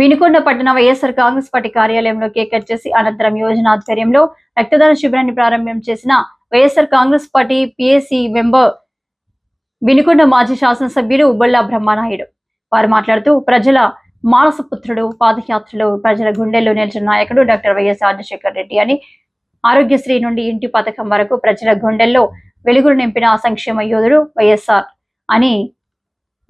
వినుకొండ పట్టణ YSR Congress party కార్యాలయంలో cake cut చేసి అనంతరం యోజన ఆధ్వర్యంలో రక్తదాన శిబిరాన్ని ప్రారంభం చేసిన YSR Congress party PSC member Vinukonda మాజీ శాసనసభ్యులు ఉబ్బళ్ళ బ్రహ్మనాయుడు. వారు మాట్లాడుతూ ప్రజల మానసపుత్రుడు పాదయాత్రలు ప్రజల గుండెల్లో నిలిచిన నాయకుడు డాక్టర్ వైఎస్ రాజశేఖర్ రెడ్డి అని ఆరోగ్యశ్రీ నుండి ఇంటి పథకం వరకు ప్రజల గుండెల్లో వెలుగులు నింపిన సంక్షేమ యోధుడు వైఎస్ఆర్ అని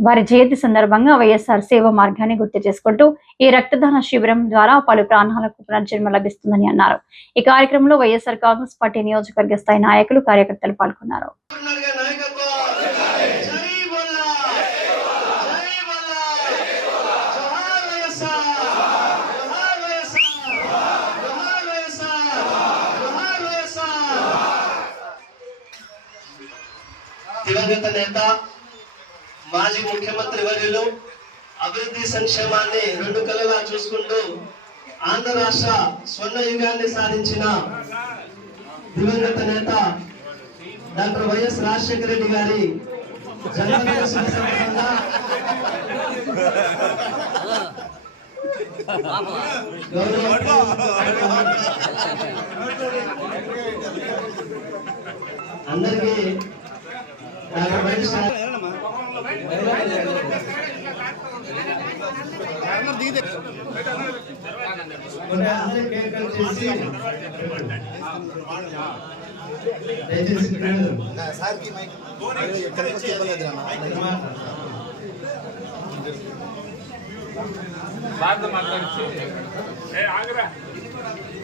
వారి జయంతి సందర్భంగా వైఎస్ఆర్ సేవ మార్గాన్ని గుర్తు చేసుకుంటూ ఈ రక్తదాన శిబిరం ద్వారా పలు ప్రాణాలకు పునర్జన్మ లభిస్తుందని అన్నారు. ఈ కార్యక్రమంలో వైఎస్ఆర్ కాంగ్రెస్ పార్టీ నియోజకవర్గ స్థాయి నాయకులు కార్యకర్తలు పాల్గొన్నారు. దివంగత నేత మాజీ ముఖ్యమంత్రి వర్యులు అభివృద్ధి సంక్షేమాన్ని రెండు కళలా చూసుకుంటూ ఆంధ్ర రాష్ట్ర స్వర్ణ యుగాన్ని సాధించిన దివంగత నేత డాక్టర్ వైఎస్ రాజశేఖర రెడ్డి గారి జన్మదిన సందర్భంగా అందరికీ డాక్టర్ వైఎస్ రా- కొన్ని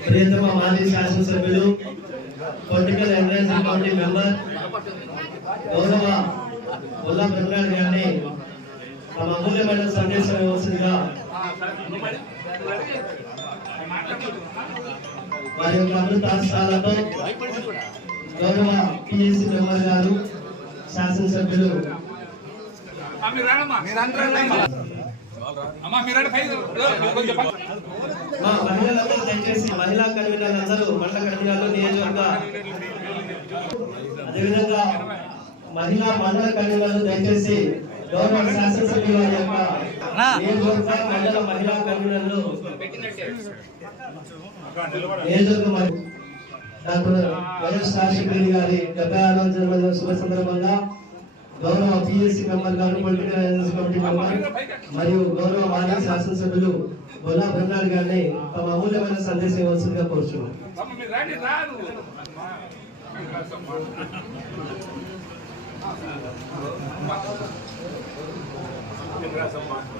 ప్రియతమ మాజీ శాసనసభ్యులు పొలిటికల్ అడ్వైజరీ కమిటీ మెంబర్ గౌరవ పొల్లా బ్రహ్మనాయుడు గారిని తమ అమూల్యమైన సందేశం ఇవ్వాల్సిందిగా వారి యొక్క అమృత హస్తాలతో గౌరవ పిఎస్సి మెంబర్ గారు శాసనసభ్యులు. మా మహిళలందరూ దయచేసి మహిళా కన్వీనర్లు అందరూ మండల కన్వీనర్లు నియోజకవర్గ అదేవిధంగా మహిళా మండల కన్వీనర్లు దయచేసి గౌరవ శాసనసభ్యుల యొక్క నియోజకవర్గ మండల మహిళా కన్వీనర్లు నియోజకవర్గ డాక్టర్ వైఎస్ రాజశేఖర గారి డెబ్బై ఆరవ జన్మదిన శుభ సందర్భంగా గౌరవ పిఎస్సి మెంబర్ గారు పొలిటికల్ అలయన్స్ కమిటీ మెంబర్ మరియు గౌరవ మాజీ శాసనసభ్యులు బొల్లా బ్రహ్మనాయుడు గారిని తమ అమూల్యమైన సందేశం ఇవ్వాల్సిందిగా కోరుచున్నాం Integração máxima.